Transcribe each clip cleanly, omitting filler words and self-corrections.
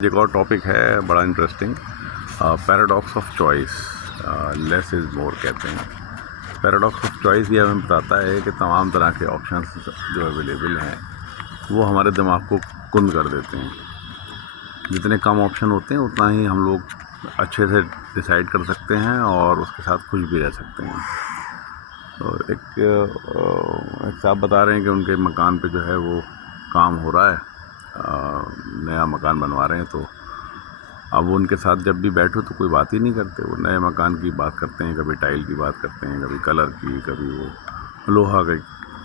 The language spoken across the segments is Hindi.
एक और टॉपिक है बड़ा interesting, paradox of choice. Less is more कहते हैं। पैराडॉक्स ऑफ चॉइस ये हमें बताता है कि तमाम तरह के ऑप्शंस जो अवेलेबल हैं वो हमारे दिमाग को कुंद कर देते हैं। जितने कम ऑप्शन होते हैं उतना ही हम लोग अच्छे से डिसाइड कर सकते हैं और उसके साथ खुश भी रह सकते हैं। तो एक साहब बता रहे हैं कि उनके मकान पे जो है वो काम हो रहा है, नया मकान बनवा रहे हैं। तो अब वो उनके साथ जब भी बैठो तो कोई बात ही नहीं करते। वो नए मकान की बात करते हैं, कभी टाइल की बात करते हैं, कभी कलर की, कभी वो लोहा का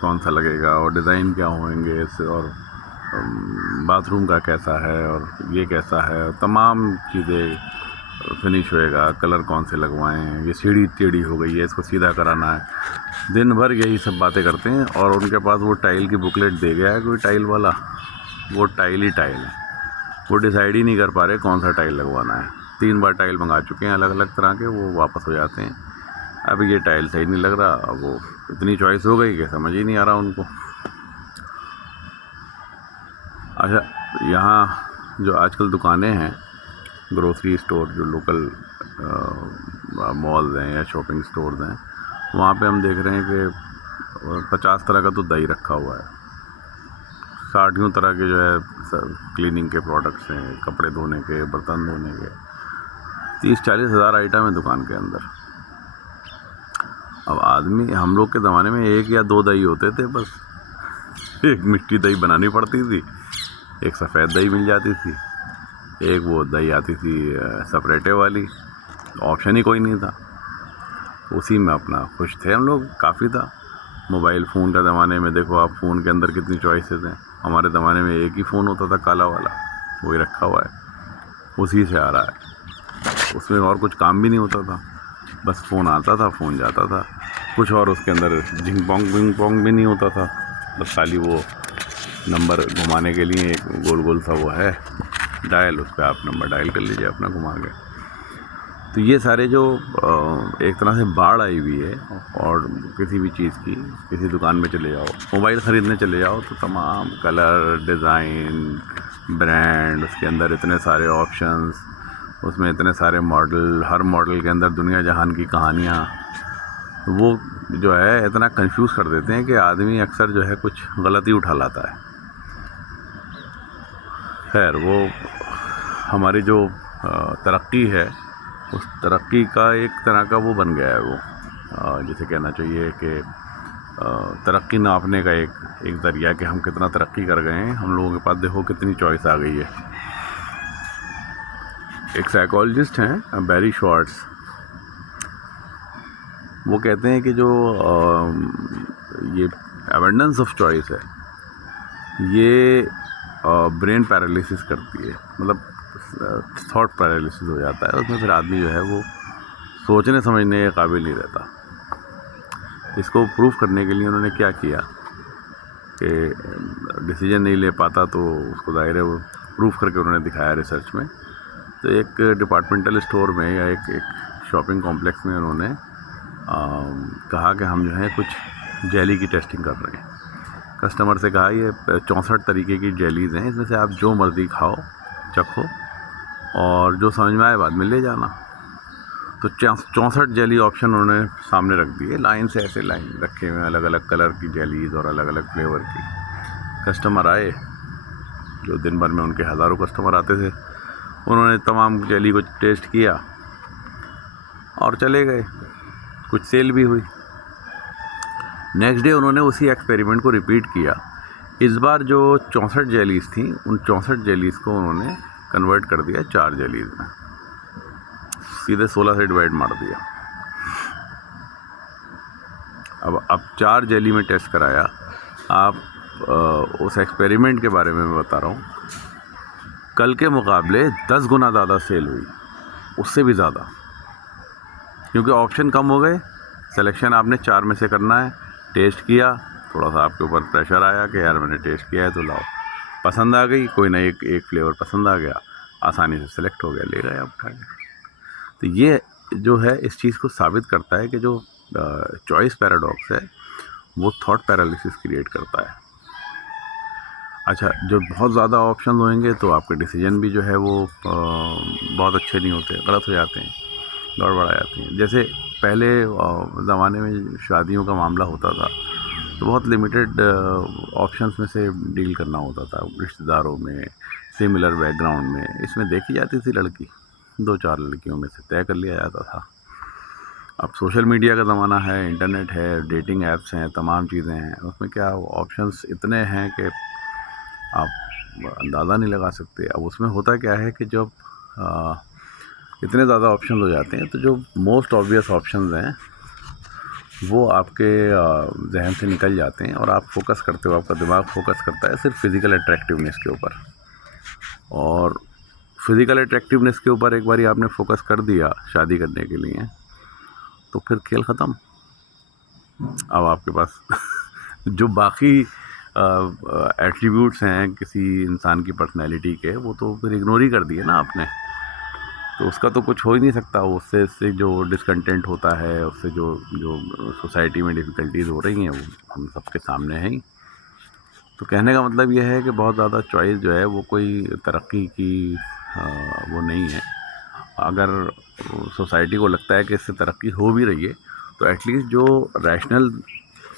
कौन सा लगेगा और डिज़ाइन क्या होंगे इससे, और बाथरूम का कैसा है और ये कैसा है, तमाम चीज़ें फिनिश होएगा, कलर कौन से लगवाएं, ये सीढ़ी टेढ़ी हो गई है, इसको सीधा कराना है। दिन भर यही सब बातें करते हैं और उनके पास वो टाइल की बुकलेट दे गया है कोई टाइल वाला, वो टाइल ही टाइल है। वो डिसाइड ही नहीं कर पा रहे कौन सा टाइल लगवाना है। 3 बार टाइल मंगा चुके हैं अलग अलग तरह के, वो वापस हो जाते हैं। अब ये टाइल सही नहीं लग रहा, अब वो इतनी चॉइस हो गई कि समझ ही नहीं आ रहा उनको। अच्छा, यहाँ जो आजकल दुकानें हैं, ग्रोसरी स्टोर, जो लोकल मॉल्स हैं या शॉपिंग स्टोर्स हैं, वहाँ पे हम देख रहे हैं कि 50 तरह का तो दही रखा हुआ है, 60 तरह के जो है क्लीनिंग के प्रोडक्ट्स हैं, कपड़े धोने के, बर्तन धोने के। 30-40 हज़ार आइटम है दुकान के अंदर। अब आदमी, हम लोग के ज़माने में 1 या 2 दही होते थे बस। एक मिट्टी दही बनानी पड़ती थी, एक सफ़ेद दही मिल जाती थी, एक वो दही आती थी सेपरेटे वाली। ऑप्शन ही कोई नहीं था, उसी में अपना खुश थे हम लोग, काफ़ी था। मोबाइल फ़ोन का ज़माने में देखो आप, फ़ोन के अंदर कितनी चॉइसेस हैं। हमारे ज़माने में एक ही फ़ोन होता था, काला वाला, वही रखा हुआ है, उसी से आ रहा है। उसमें और कुछ काम भी नहीं होता था, बस फ़ोन आता था, फ़ोन जाता था, कुछ और उसके अंदर झिंग पोंग भी नहीं होता था। बस खाली वो नंबर घुमाने के लिए एक गोल गोल सा वो है डायल, उस पर आप नंबर डायल कर लीजिए अपना घुमा के। तो ये सारे जो एक तरह से बाढ़ आई हुई है, और किसी भी चीज़ की, किसी दुकान में चले जाओ, मोबाइल ख़रीदने चले जाओ तो तमाम कलर, डिज़ाइन, ब्रांड, उसके अंदर इतने सारे ऑप्शंस, उसमें इतने सारे मॉडल, हर मॉडल के अंदर दुनिया जहान की कहानियाँ। वो जो है इतना कंफ्यूज कर देते हैं कि आदमी अक्सर जो है कुछ गलत ही उठा लाता है। खैर, वो हमारी जो तरक्की है, उस तरक्की का एक तरह का वो बन गया है वो, जिसे कहना चाहिए कि तरक्की नापने का एक ज़रिया कि हम कितना तरक्की कर गए हैं। हम लोगों के पास देखो कितनी चॉइस आ गई है। एक साइकोलॉजिस्ट हैं बैरी श्वार्ट्ज़, वो कहते हैं कि जो ये अबंडेंस ऑफ चॉइस है, ये ब्रेन पैरालिसिस करती है, मतलब थॉट पैरालिसिस हो जाता है। उसमें फिर आदमी जो है वो सोचने समझने के काबिल नहीं रहता। इसको प्रूफ करने के लिए उन्होंने क्या किया कि डिसीजन नहीं ले पाता, तो उसको ज़ाहिर है वो प्रूफ करके उन्होंने दिखाया रिसर्च में। तो एक डिपार्टमेंटल स्टोर में या एक शॉपिंग कॉम्प्लेक्स में उन्होंने कहा कि हम जो है कुछ जेली की टेस्टिंग कर रहे हैं। कस्टमर से कहा ये 64 तरीके की जेलीज़ हैं, इसमें से आप जो मर्ज़ी खाओ, चखो, और जो समझ में आए बाद में ले जाना। तो 64 जेली ऑप्शन उन्होंने सामने रख दिए, लाइन से ऐसे लाइन रखे हुए, अलग अलग कलर की जेलीज़ और अलग अलग फ्लेवर की। कस्टमर आए, जो दिन भर में उनके हज़ारों कस्टमर आते थे, उन्होंने तमाम जेली को टेस्ट किया और चले गए। कुछ सेल भी हुई। नेक्स्ट डे उन्होंने उसी एक्सपेरिमेंट को रिपीट किया। इस बार जो 64 जेलीज़ थी, उन 64 जेलीज़ को उन्होंने कन्वर्ट कर दिया 4 जेलीज़ में, सीधे 16 से डिवाइड मार दिया। अब 4 जेली में टेस्ट कराया। आप उस एक्सपेरिमेंट के बारे में मैं बता रहा हूँ, कल के मुकाबले 10 गुना ज़्यादा सेल हुई, उससे भी ज़्यादा, क्योंकि ऑप्शन कम हो गए। सिलेक्शन आपने 4 में से करना है, टेस्ट किया, थोड़ा सा आपके ऊपर प्रेशर आया कि यार मैंने टेस्ट किया है तो लाओ, पसंद आ गई, कोई ना एक फ्लेवर पसंद आ गया, आसानी से सेलेक्ट हो गया, ले गए आप उठा के। तो ये जो है इस चीज़ को साबित करता है कि जो चॉइस पैराडॉक्स है वो थॉट पैरालिसिस क्रिएट करता है। अच्छा, जब बहुत ज़्यादा ऑप्शन होंगे तो आपके डिसीजन भी जो है वो बहुत अच्छे नहीं होते, गलत हो जाते हैं, गड़बड़ा जाती हैं। जैसे पहले ज़माने में शादियों का मामला होता था तो बहुत लिमिटेड ऑप्शंस में से डील करना होता था, रिश्तेदारों में, सिमिलर बैकग्राउंड में। इसमें देखी जाती थी लड़की, 2-4 लड़कियों में से तय कर लिया जाता था। अब सोशल मीडिया का ज़माना है, इंटरनेट है, डेटिंग ऐप्स हैं, तमाम चीज़ें हैं, उसमें क्या ऑप्शंस इतने हैं कि आप अंदाज़ा नहीं लगा सकते। अब उसमें होता क्या है कि जब अ, इतने ज़्यादा ऑप्शन हो जाते हैं तो जो मोस्ट ऑब्वियस ऑप्शंस हैं वो आपके ज़हन से निकल जाते हैं और आप फोकस करते हो, आपका दिमाग फोकस करता है सिर्फ फिज़िकल अट्रैक्टिवनेस के ऊपर। और फिज़िकल अट्रैक्टिवनेस के ऊपर एक बारी आपने फोकस कर दिया शादी करने के लिए, तो फिर खेल ख़त्म। अब आपके पास जो बाकी एट्रीब्यूट्स हैं किसी इंसान की पर्सनैलिटी के, वो तो फिर इग्नोर ही कर दिए ना आपने। तो उसका तो कुछ हो ही नहीं सकता। उससे जो डिसकंटेंट होता है, उससे जो जो सोसाइटी में डिफ़िकल्टीज़ हो रही हैं वो हम सबके सामने हैं ही। तो कहने का मतलब ये है कि बहुत ज़्यादा चॉइस जो है वो कोई तरक्की की वो नहीं है। अगर सोसाइटी को लगता है कि इससे तरक्की हो भी रही है तो एटलीस्ट जो रैशनल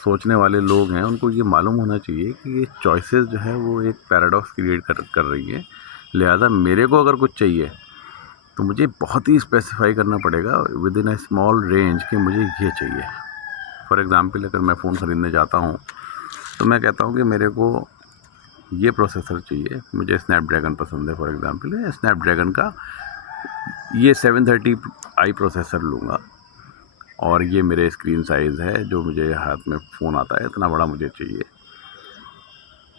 सोचने वाले लोग हैं उनको ये मालूम होना चाहिए कि ये चॉइसेस जो है वो एक पैराडॉक्स क्रिएट कर रही है। लिहाजा मेरे को अगर कुछ चाहिए तो मुझे बहुत ही स्पेसिफाई करना पड़ेगा with in a small range कि मुझे ये चाहिए। फॉर एग्ज़ाम्पल अगर मैं फ़ोन ख़रीदने जाता हूँ तो मैं कहता हूँ कि मेरे को ये प्रोसेसर चाहिए, मुझे स्नैपड्रैगन पसंद है फॉर एग्ज़ाम्पल, स्नैपड्रैगन का ये 730i प्रोसेसर लूँगा और ये मेरे स्क्रीन साइज़ है, जो मुझे हाथ में फ़ोन आता है इतना बड़ा मुझे चाहिए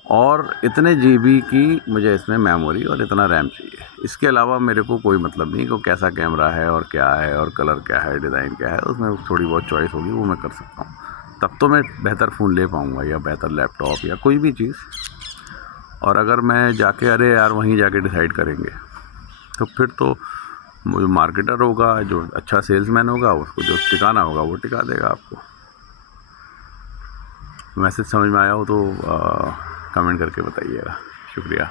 और इतने जीबी की मुझे इसमें मेमोरी और इतना रैम चाहिए। इसके अलावा मेरे को कोई मतलब नहीं कि कैसा कैमरा है और क्या है और कलर क्या है, डिज़ाइन क्या है, उसमें थोड़ी बहुत चॉइस होगी, वो मैं कर सकता हूँ। तब तो मैं बेहतर फ़ोन ले पाऊँगा या बेहतर लैपटॉप या कोई भी चीज़। और अगर मैं जाके अरे यार वहीं जाके डिसाइड करेंगे तो फिर तो वो जो मार्केटर होगा, जो अच्छा सेल्समैन होगा, उसको जो टिकाना होगा वो टिका देगा आपको। मैसेज समझ में आया हो तो कमेंट करके बताइएगा। शुक्रिया।